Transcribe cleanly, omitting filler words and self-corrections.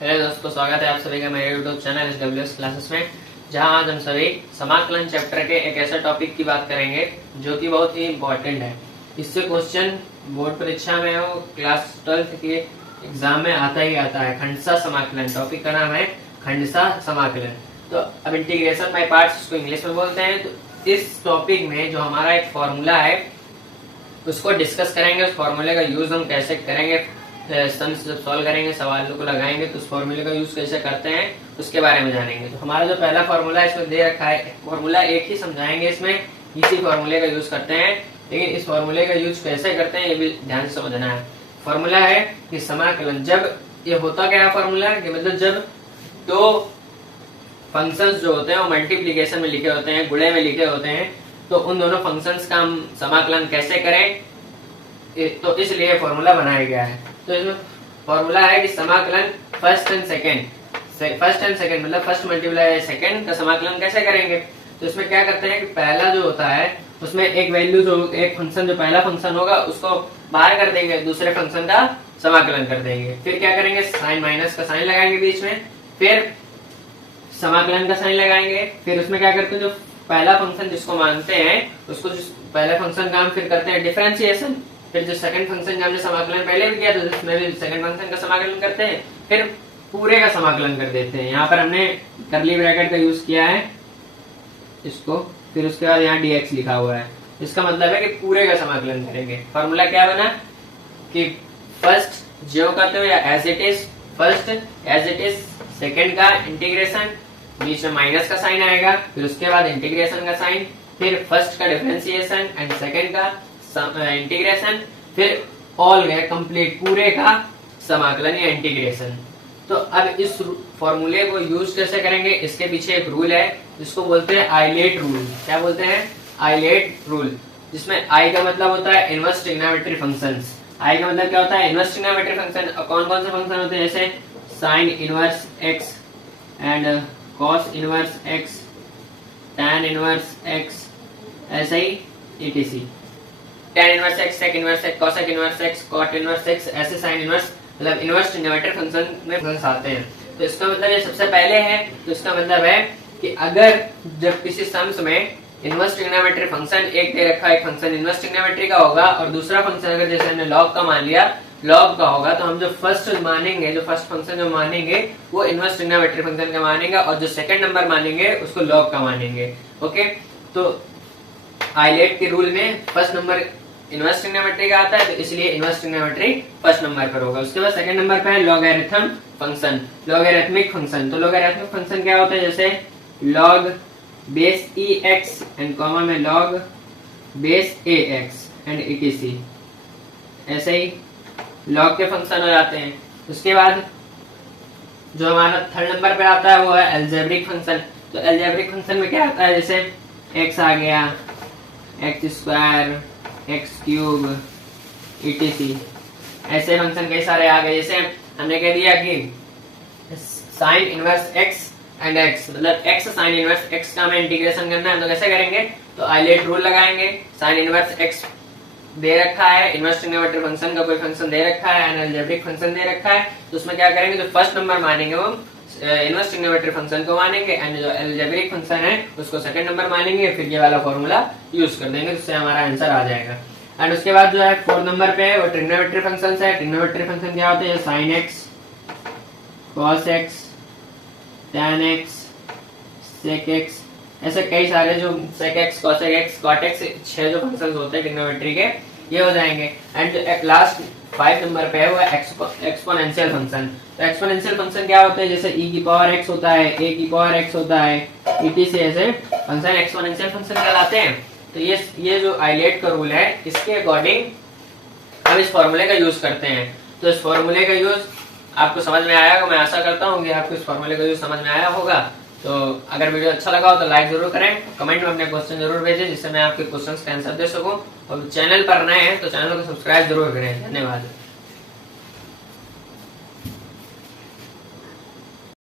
Hello दोस्तों, स्वागत है आप सभी का मेरे YouTube चैनल SWS क्लासेस में, जहां आज हम सभी समाकलन चैप्टर के एक ऐसे टॉपिक की बात करेंगे जो कि बहुत ही इम्पोर्टेंट है। इससे क्वेश्चन बोर्ड परीक्षा में हो, क्लास 12th के एग्जाम में आता ही आता है। खंडसा समाकलन टॉपिक का नाम है, खंडसा समाकलन। तो अब इंटीग्रेशन बाय पार्ट्स इसको इंग्लिश में बोलते हैं। तो इस टॉपिक में जो हमारा एक फॉर्मूला है उसको डिस्कस करेंगे। उस फॉर्मूले का यूज हम कैसे करेंगे, सम्स जब सॉल्व करेंगे, सवालों को लगाएंगे तो उस फॉर्मूले का यूज कैसे करते हैं उसके बारे में जानेंगे। तो हमारा जो पहला फॉर्मूला है इसमें दे रखा है, फॉर्मूला एक ही समझाएंगे, इसमें इसी फॉर्मूले का यूज करते हैं। लेकिन इस फॉर्मूले का यूज कैसे करते हैं ये भी ध्यान से समझना है। फॉर्मूला है कि समाकलन, जब ये होता क्या है फॉर्मूला कि मतलब जब दो फंक्शंस जो होते हैं वो मल्टीप्लीकेशन में लिखे होते हैं, गुणे में लिखे होते हैं, तो उन दोनों फंक्शंस का हम समाकलन कैसे करें, तो इसलिए फॉर्मूला बनाया गया है। तो इसमें फॉर्मूला है कि समाकलन फर्स्ट एंड सेकंड मतलब फर्स्ट मल्टीप्लाई सेकंड का समाकलन कैसे करेंगे। तो इसमें क्या करते हैं कि पहला जो होता है उसमें एक वैल्यू जो एक फंक्शन जो पहला फंक्शन होगा उसको बाहर कर देंगे, दूसरे फंक्शन का समाकलन कर देंगे। फिर क्या करेंगे, साइन माइनस का साइन लगाएंगे बीच में, फिर समाकलन का साइन लगाएंगे। फिर उसमें क्या करते हैं, जो पहला फंक्शन जिसको मानते हैं उसको पहले फंक्शन का हम फिर करते हैं डिफरेंशिएशन। फिर जो सेकंड फंक्शन का हमने समाकलन पहले भी किया तो इसमें भी सेकंड फंक्शन का समाकलन करते हैं, फिर पूरे का समाकलन कर देते हैं। यहाँ पर हमने कर्ली ब्रैकेट का यूज किया है इसको, फिर उसके बाद यहाँ dx लिखा हुआ है। इसका मतलब है कि पूरे का समाकलन करेंगे। फॉर्मूला क्या बना कि फर्स्ट जो करते हो या as it is first, as it is second का इंटीग्रेशन, बीच में माइनस का साइन आएगा, फिर उसके बाद इंटीग्रेशन का साइन, फिर फर्स्ट का डिफरेंशिएशन एंड सेकंड का इंटीग्रेशन, फिर ऑल गए कंप्लीट पूरे का समाकलन या इंटीग्रेशन। तो अब इस फॉर्मूले को यूज कैसे करेंगे, इसके पीछे एक रूल है जिसको बोलते हैं आइलेट रूल। क्या बोलते हैं, आइलेट रूल, जिसमें आई का मतलब होता है इनवर्स ट्रिग्नोमेट्री फंक्शंस। आई का मतलब क्या होता है, इनवर्स ट्रिग्नोमेट्री फंक्शन। कौन कौन से फंक्शन होते हैं, जैसे sine inverse x and cos inverse x, tan inverse x, ऐसे ही etc। tan inverse x, sec inverse x, cosec inverse x, cot inverse x, ऐसे sin इनवर्स मतलब इनवर्स ट्रिग्नोमेट्री फंक्शन में फंक्शंस आते हैं। तो इसका मतलब ये सबसे पहले है, तो इसका मतलब है कि अगर जब किसी सम्स में इनवर्स ट्रिग्नोमेट्री फंक्शन एक दे रखा है, एक फंक्शन इनवर्स ट्रिग्नोमेट्री का होगा और दूसरा फंक्शन अगर जैसे हमने log का मान लिया, log का होगा, तो हम जो फर्स्ट मानेंगे, जो फर्स्ट फंक्शन जो मानेंगे वो इनवर्स ट्रिग्नोमेट्री फंक्शन का मानेंगे और जो सेकंड नंबर मानेंगे उसको log का मानेंगे। ओके, तो आइलेट के रूल में फर्स्ट नंबर इनवर्स ट्रिग्नोमेट्री का आता है, तो इसलिए इनवर्स ट्रिग्नोमेट्री फर्स्ट नंबर पर होगा। उसके बाद सेकंड नंबर पे है लॉगरिथम फंक्शन, लॉगरिथमिक फंक्शन। तो लॉगरिथमिक फंक्शन क्या होता है, जैसे log base ex and comma में log base ax and etc, ऐसे ही log के फंक्शन हो जाते हैं। उसके बाद जो हमारा थर्ड नंबर पे आता है वो है अलजेब्रिक फंक्शन। तो अलजेब्रिक फंक्शन में क्या आता है, जैसे x आ गया, x square, x cube etc, ऐसे फंक्शन कई सारे आ गए। जैसे हमने कह दिया कि sine inverse x and x मतलब x साइन इनवर्स x का हमें इंटीग्रेशन करना है, तो कैसे करेंगे, तो आइलेट रूल लगाएंगे। साइन इनवर्स x दे रखा है, इनवर्स ट्रिग्नोमेट्री फंक्शन का कोई फंक्शन दे रखा है, अलजेब्रिक फंक्शन दे रखा है, तो उसमें क्या करेंगे, जो फर्स्ट नंबर मानेंगे वो इनवर्स ट्रिग्नोमेट्री फंक्शन को मानेंगे एंड जो अलजेब्रिक फंक्शन है उसको सेकंड नंबर मानेंगे, फिर ये वाला फॉर्मूला यूज कर देंगे, जिससे हमारा आंसर आ जाएगा। एंड उसके बाद जो है फोर्थ नंबर पे है वो ट्रिग्नोमेट्री फंक्शंस है। ट्रिग्नोमेट्री फंक्शन क्या होते हैं, sine x, cos x, tan x, sec x, ऐसे कई सारे जो sec x, cosec x, cot x, 6 जो फंक्शंस होते हैं ट्रिग्नोमेट्री के, ये हो जाएंगे। एंड एक लास्ट 5 नंबर पे है वो एक्सपोनेंशियल फंक्शन। तो एक्सपोनेंशियल फंक्शन क्या होते हैं, जैसे e की पावर x होता है, a की पावर x होता है, etc, ऐसे फंक्शन एक्सपोनेंशियल फंक्शन कहलाते हैं। तो ये जो आइलेट का रूल है इसके अकॉर्डिंग हम इस फॉर्मूले का यूज करते हैं। तो इस फॉर्मूले का यूज आपको समझ में आया होगा, मैं आशा करता हूँ कि आपको इस फॉर्मूले का यूज समझ में आया होगा। तो अगर वीडियो अच्छा लगा हो तो लाइक जरूर करें, कमेंट में अपने क्वेश्चन जरूर भेजें जिससे मैं आपके क्वेश्चंस का आंसर दे सकूं, और चैनल पर नए हैं तो चैनल को सब्सक्राइब जरूर करें। धन्यवाद।